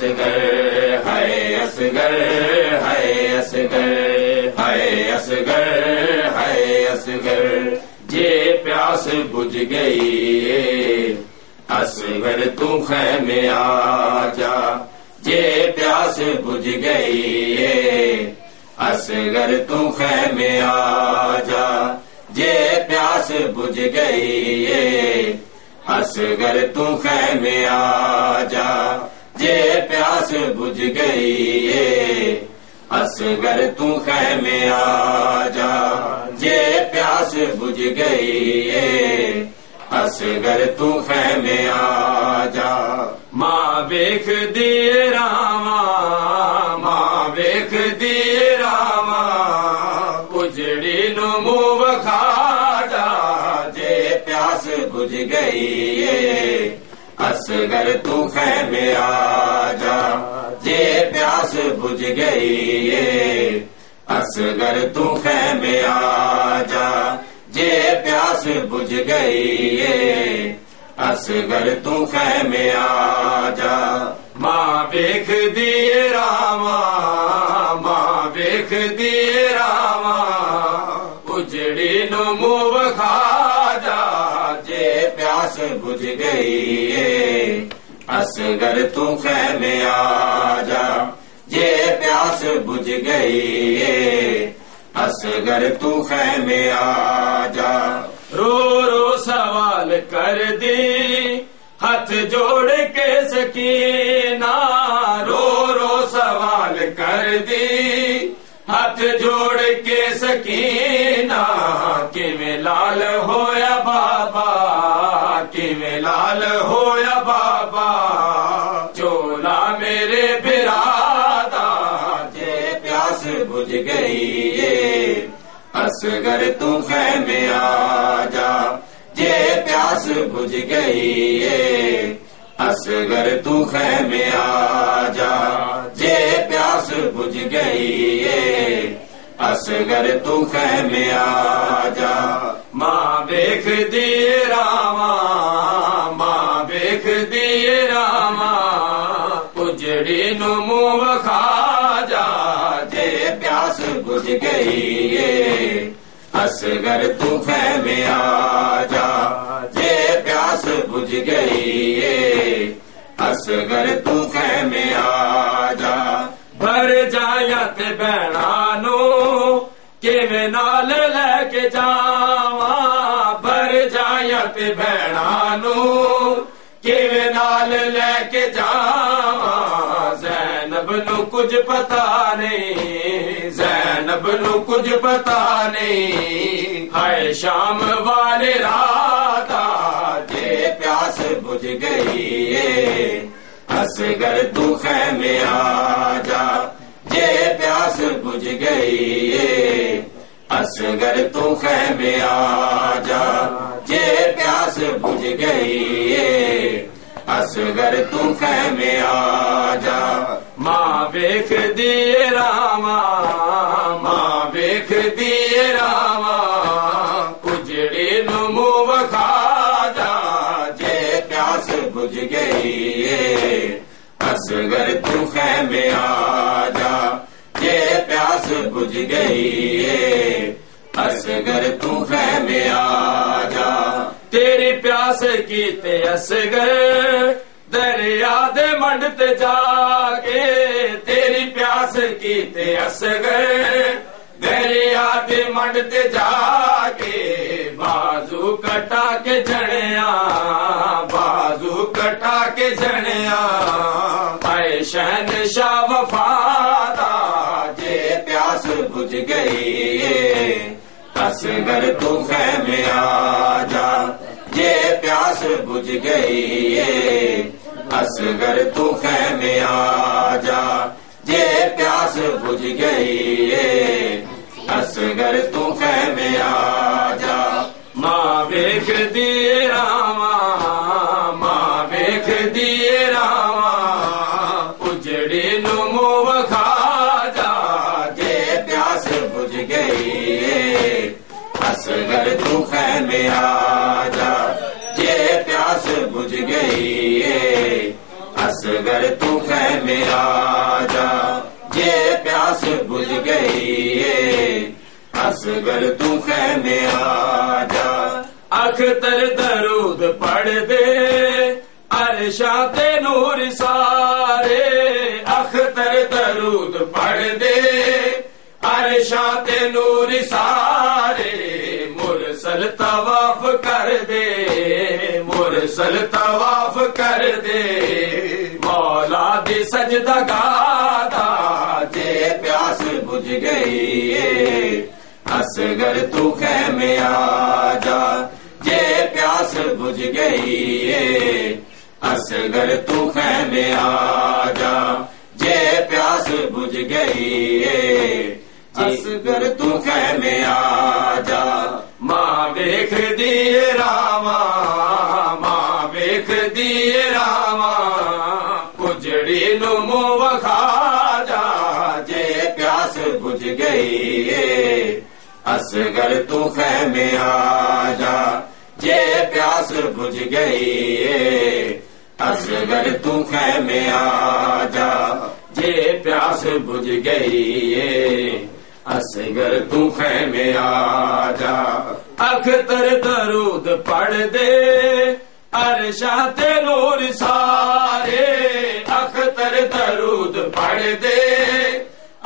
असगर है असगर है असगर है असगर है असगर जे प्यास बुझ गई असगर तू खैमे आजा जे प्यास बुझ गई असगर तू खैमे आजा जे प्यास बुझ गई असगर तू खैमे आजा जे प्यास बुझ गई असगर तू खैमे आजा जे प्यास बुझ गई असगर तू खैमे आजा मां वेख दिए रामा मां वेख दिए रामा उजड़ी नु मुंह वखा जा जे प्यास बुझ गई असगर तू खैमे आजा जे प्यास बुझ गई असगर तू खैमे आजा जे प्यास बुझ गई असगर तू खैमे आजा मां वेख दिए रामा मां वेख दिए रामा उजड़ी नु मुंह वखा जा जे प्यास बुझ गई असगर तू खैमे आजा जे प्यास बुझ गई असगर तू खैमे आजा रो रो सवाल कर दी हाथ जोड़ के सकीना रो रो सवाल कर दी हाथ जोड़ के सकीना किवें लाल होया बाबा किवें लाल होया बाबा चोला मेरे बिरादा जे प्यास बुझ गई असगर तू खैमे आजा जे प्यास बुझ गई असगर तू खैमे आजा जे प्यास बुझ गई असगर तू खैमे आजा मां वेख दिए रामा मां वेख दिए रामा उजड़ी नु मुंह वखा जा जे प्यास बुझ गई असगर तू खैमे आजा जे प्यास बुझ गई असगर तू खैमे आजा भर जाया ते बहना नु किवें नाल लेके जावा भर जाया ते बहना नु किवें नाल लेके जावा ज़ैनब नु कुछ पता नहीं ज़ैनब नु कुछ पता नहीं हाय शाम वाले रात जे प्यास बुझ गई असगर तू खैमे आजा जे प्यास बुझ गई असगर तू खैमे आजा जे प्यास बुझ गई असगर तू खैमे आजा मां वेख दिए रामा मां वेख दिए रामा उजड़ी नु मुंह वखा जा जे प्यास बुझ गई असगर तू खैमे आजा जे प्यास बुझ गई असगर तू खैमे आजा तेरी प्यास की ते असगर दरिया दे मंड ते जाके तेरी प्यास की ते असगर दरिया दे मंड ते जाके बाजू कटा के जणिया बाजू कटा के जणिया आए शहनशाह वफादा जे प्यास बुझ गई असगर तू खैमे आजा जे प्यास बुझ गई असगर तू खैमे आजा जे प्यास बुझ गई असगर तू खैमे आजा मां वेख दिए रामा मां वेख दिए रामा उजड़ी नु मुंह वखा जा जे प्यास बुझ गई असगर तू खैमे आजा जे प्यास बुझ गई असगर तू में आजा, जे प्यास बुझ गई असगर तू खैमे आजा। अख्तर दरूद पढ़ दे अरशा ते नूर सारे, अख्तर दरूद पढ़ दे अरशा ते नूर सारे, मुरसल तवाफ कर दे, मुरसल तवाफ कर दे, मौला दे सजदा गादा, जे प्यास बुझ गई असगर तू खैमे आजा, जे प्यास बुझ गई असगर तू खैमे आजा, जे प्यास बुझ गई असगर तू खैमे आजा। मां वेख दिए रामा, मां वेख दिए रामा, उजड़ी नु मुंह वखा जा, जे प्यास बुझ गई असगर तू खैमे आजा, जे प्यास बुझ गई असगर तू खैमे आजा, जे प्यास बुझ गई असगर तू खैमे आजा। अख्तर दरूद पढ़ दे अरशा ते नूर सारे, अख्तर दरूद पढ़ दे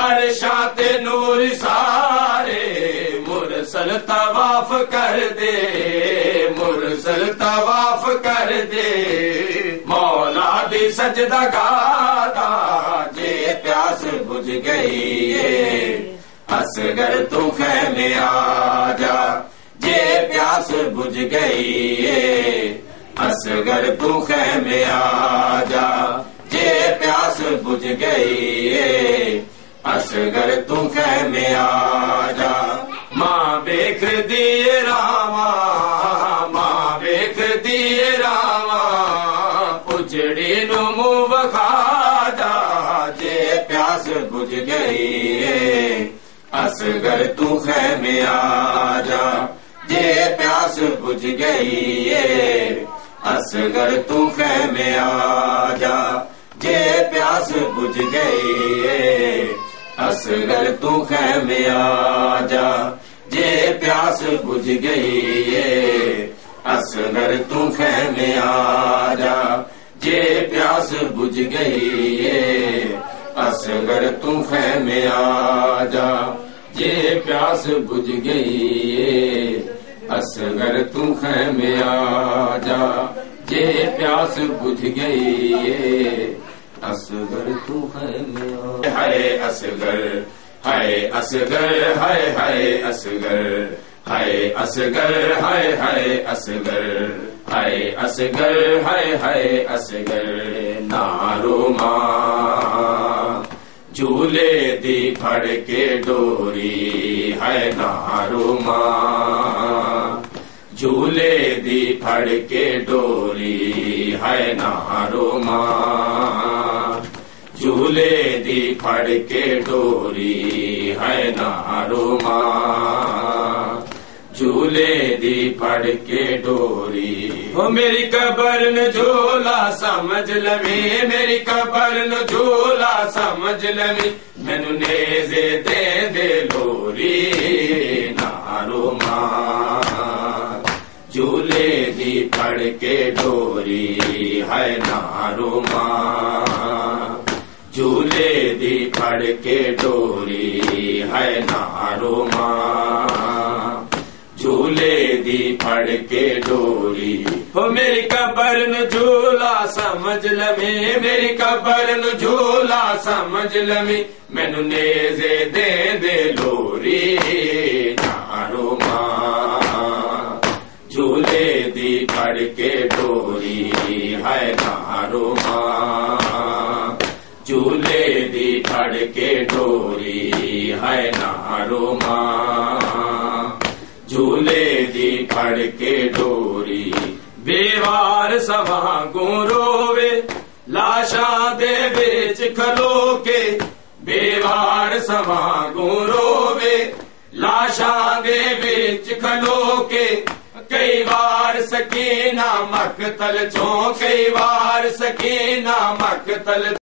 अरशा ते नूर सारे, मुरसल तवाफ कर दे, मुरसल तवाफ कर दे, मौला दी सजदा गादा, जे प्यास बुझ गई असगर तू खैमे आजा, जे प्यास बुझ गई असगर तू खैमे आजा, जे प्यास बुझ गई असगर तू खैमे आजा। मां वेख दिए रामा, मां वेख दिए रामा, उजड़ी नु मुंह वखा जा, जे प्यास बुझ गई असगर तू खैमे आजा, जे प्यास बुझ गई असगर तू खैमे आजा, जे प्यास बुझ गई असगर तू खैमे आजा, जे प्यास बुझ गई असगर तू खैमे आजा, जे प्यास बुझ गई असगर तू खैमे आजा, जे प्यास बुझ गई असगर तू खैमे आजा, जे प्यास बुझ गई असगर तू खैमे आजा। हाय असगर, हाय असगर, हाय हाय असगर, हाय असगर, हाय हाय असगर, हाय असगर, हाय हाय असगर। नारो मां झूले दी फड़ के डोरी, है नारो मां झूले दी फड़ के डोरी, है नारो मां झूले दी फड़ के डोरी, है नारो मां झूले दी फड़ के डोरी। हो मेरी कबर न झूला समझ लवी, मेरी कबर न झूला समझ लवी, मैनू नेज़े दे दे लोरी। नारो मां झूले दी फड़ के डोरी, है नारो मां झूले दी फड़ के डोरी, है नारो मां झूले दी फड़ के डोरी। हो मेरी कबर न झूला समझ लवी, मेरी कबर न झूला समझ लवी, मैनू नेज़े दे दे लोरी। नारो मां झूले दी फड़ के डोरी, है नारो मां झूले दी फड़ के डोरी, है नारो मां झूले दी फड़ के डोरी। बेवार सवा रोवे लाशा दे विच खलो के, बेवार सवा रोवे लाशा दे विच खलो के, कई बार सकीना मकतल चो, कई बार सकीना मकतल